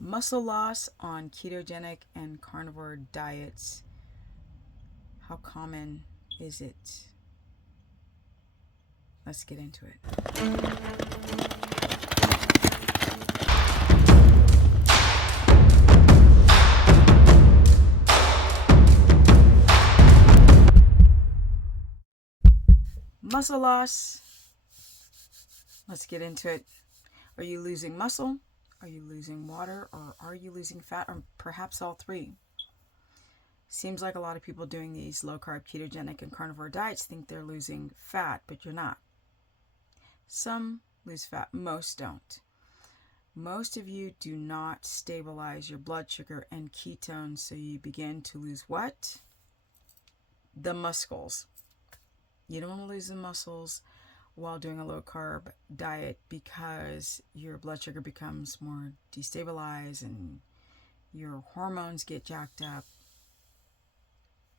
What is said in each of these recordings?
Muscle loss on ketogenic and carnivore diets. How common is it? Let's get into it. Muscle loss. Let's get into it. Are you losing muscle? Are you losing water? Or are you losing fat? Or perhaps all three? Seems like a lot of people doing these low-carb, ketogenic, and carnivore diets think they're losing fat, but you're not. Some lose fat. Most don't. Most of you do not stabilize your blood sugar and ketones, so you begin to lose what? The muscles. You don't want to lose the muscles while doing a low-carb diet because your blood sugar becomes more destabilized and your hormones get jacked up.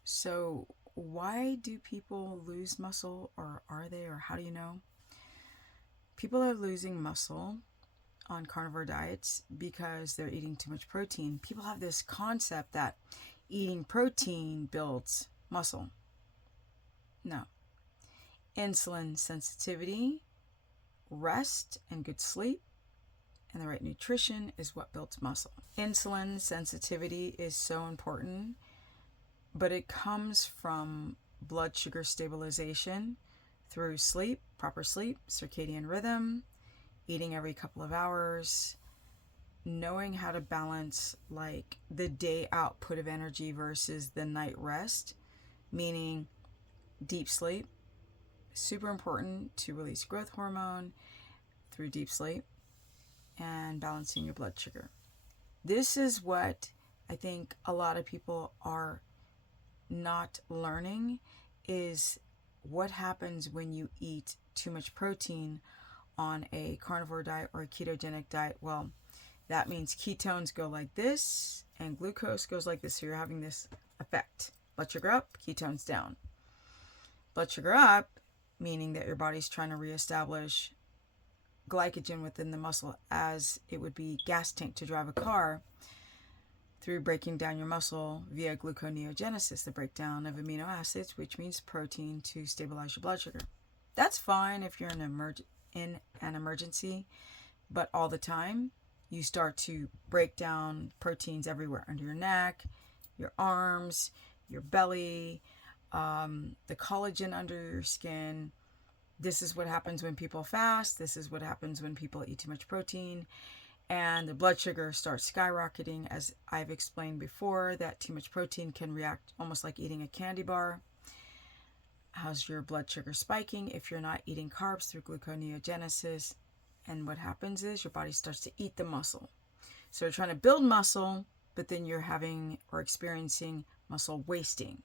So why do people lose muscle, or are they, or how do you know? People are losing muscle on carnivore diets because they're eating too much protein. People have this concept that eating protein builds muscle. No. Insulin sensitivity, rest, and good sleep, and the right nutrition is what builds muscle. Insulin sensitivity is so important, but it comes from blood sugar stabilization through sleep, proper sleep, circadian rhythm, eating every couple of hours, knowing how to balance like the day output of energy versus the night rest, meaning deep sleep. Super important to release growth hormone through deep sleep, and balancing your blood sugar. This is what I think a lot of people are not learning, is what happens when you eat too much protein on a carnivore diet or a ketogenic diet. Well, that means ketones go like this and glucose goes like this. So you're having this effect. Blood sugar up, ketones down. Blood sugar up, meaning that your body's trying to reestablish glycogen within the muscle as it would be gas tank to drive a car, through breaking down your muscle via gluconeogenesis, the breakdown of amino acids, which means protein, to stabilize your blood sugar. That's fine if you're in an emergency, but all the time you start to break down proteins everywhere, under your neck, your arms, your belly, the collagen under your skin. This is what happens when people fast. This is what happens when people eat too much protein. And the blood sugar starts skyrocketing. As I've explained before, that too much protein can react almost like eating a candy bar. How's your blood sugar spiking if you're not eating carbs through gluconeogenesis? And what happens is your body starts to eat the muscle. So you're trying to build muscle, but then you're having or experiencing muscle wasting.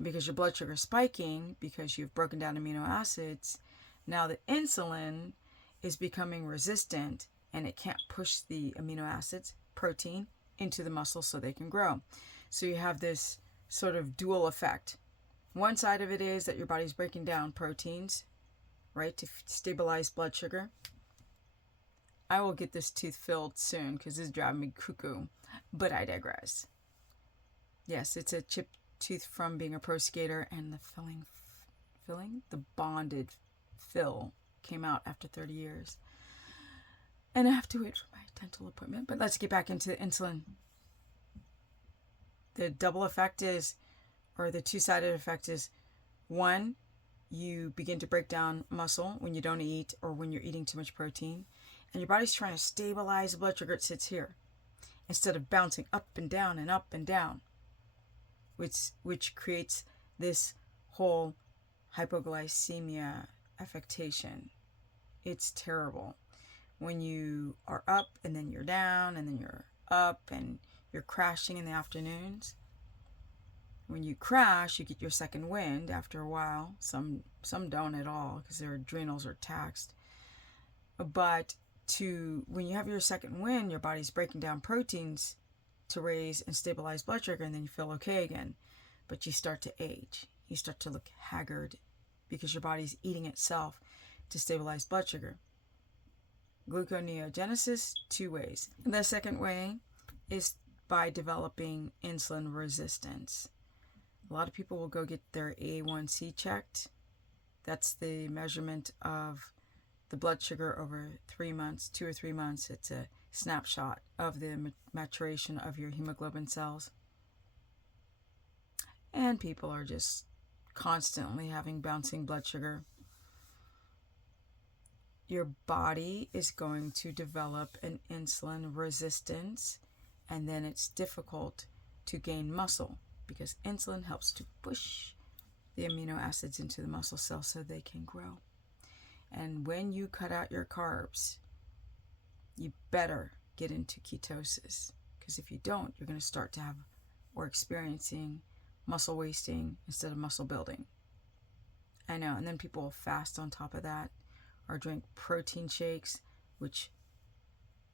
Because your blood sugar is spiking, because you've broken down amino acids, now the insulin is becoming resistant and it can't push the amino acids, protein, into the muscle so they can grow. So you have this sort of dual effect. One side of it is that your body's breaking down proteins, right, to stabilize blood sugar. I will get this tooth filled soon because it's driving me cuckoo, but I digress. Yes, it's a chipped tooth from being a pro skater, and the bonded fill came out after 30 years. And I have to wait for my dental appointment. But let's get back into insulin. The double effect is, or the two-sided effect is, one, you begin to break down muscle when you don't eat or when you're eating too much protein. And your body's trying to stabilize the blood sugar. It sits here instead of bouncing up and down and up and down, which creates this whole hypoglycemia affectation. It's terrible. When you are up and then you're down and then you're up and you're crashing in the afternoons. When you crash, you get your second wind after a while. Some don't at all because their adrenals are taxed. But when you have your second wind, your body's breaking down proteins to raise and stabilize blood sugar, and then you feel okay again. But you start to age. You start to look haggard because your body's eating itself to stabilize blood sugar. gluconeogenesis 2 ways. The second way is by developing insulin resistance. A lot of people will go get their A1C checked. That's the measurement of the blood sugar over 3 months, 2 or 3 months. It's a snapshot of the maturation of your hemoglobin cells. And people are just constantly having bouncing blood sugar. Your body is going to develop an insulin resistance, and then it's difficult to gain muscle because insulin helps to push the amino acids into the muscle cells so they can grow. And when you cut out your carbs, you better get into ketosis, because if you don't, you're going to start to have or experiencing muscle wasting instead of muscle building. I know. And then people will fast on top of that or drink protein shakes, which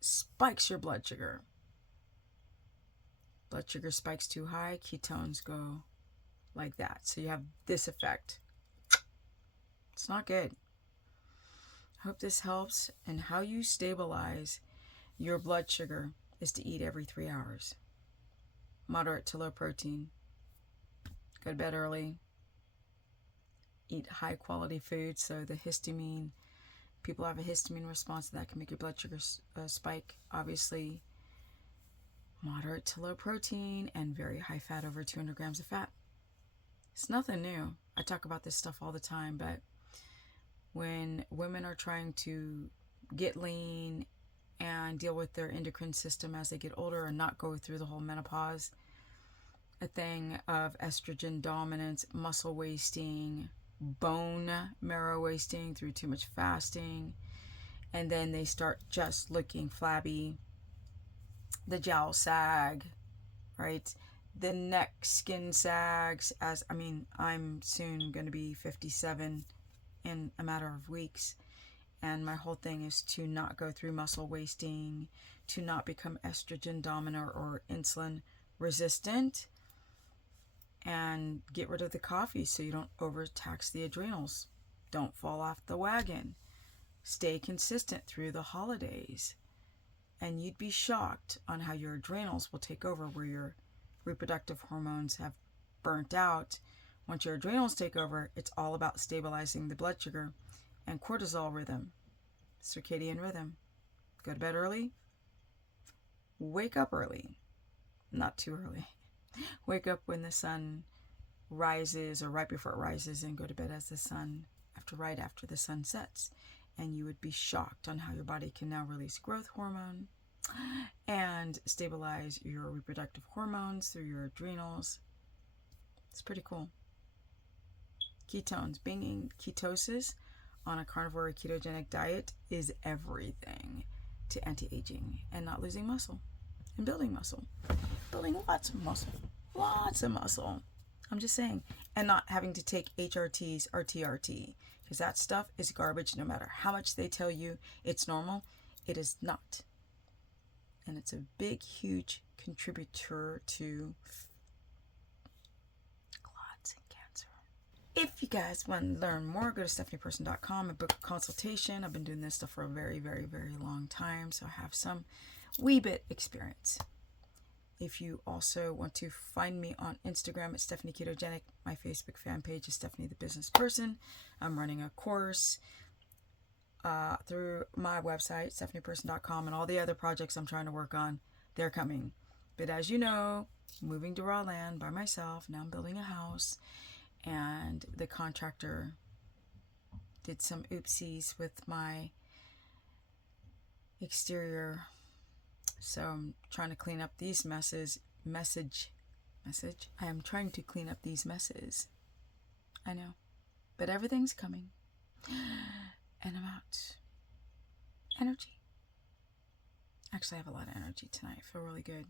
spikes your blood sugar. Blood sugar spikes too high, ketones go like that. So you have this effect. It's not good. I hope this helps. And how you stabilize your blood sugar is to eat every 3 hours. Moderate to low protein. Go to bed early. Eat high quality food. So the histamine, people have a histamine response that can make your blood sugar spike. Obviously, moderate to low protein and very high fat, over 200 grams of fat. It's nothing new. I talk about this stuff all the time, but when women are trying to get lean and deal with their endocrine system as they get older and not go through the whole menopause, a thing of estrogen dominance, muscle wasting, bone marrow wasting through too much fasting, and then they start just looking flabby, the jowls sag, right? The neck skin sags. I'm soon going to be 57 in a matter of weeks, and my whole thing is to not go through muscle wasting, to not become estrogen dominant or insulin resistant, and get rid of the coffee so you don't overtax the adrenals. Don't fall off the wagon. Stay consistent through the holidays. And you'd be shocked on how your adrenals will take over where your reproductive hormones have burnt out. Once your adrenals take over, it's all about stabilizing the blood sugar and cortisol rhythm, circadian rhythm. Go to bed early. Wake up early. Not too early. Wake up when the sun rises or right before it rises, and go to bed as the sun right after the sun sets. And you would be shocked on how your body can now release growth hormone and stabilize your reproductive hormones through your adrenals. It's pretty cool. Ketones, being in ketosis on a carnivore or ketogenic diet is everything to anti-aging and not losing muscle and building muscle. Building lots of muscle. I'm just saying. And not having to take HRTs or TRT, because that stuff is garbage. No matter how much they tell you it's normal, it is not. And it's a big, huge contributor to clots and cancer. If you guys want to learn more, go to stephanieperson.com and book a consultation. I've been doing this stuff for a very, very, very long time, so I have some wee bit experience. If you also want to find me on Instagram at Stephanie Ketogenic, my Facebook fan page is Stephanie the Business Person. I'm running a course through my website, stephanieperson.com, and all the other projects I'm trying to work on, they're coming. But as you know, moving to raw land by myself, now I'm building a house, and the contractor did some oopsies with my exterior. So I'm trying to clean up these messes. I am trying to clean up these messes. I know. But everything's coming. And I'm out. Energy. Actually, I have a lot of energy tonight. I feel really good.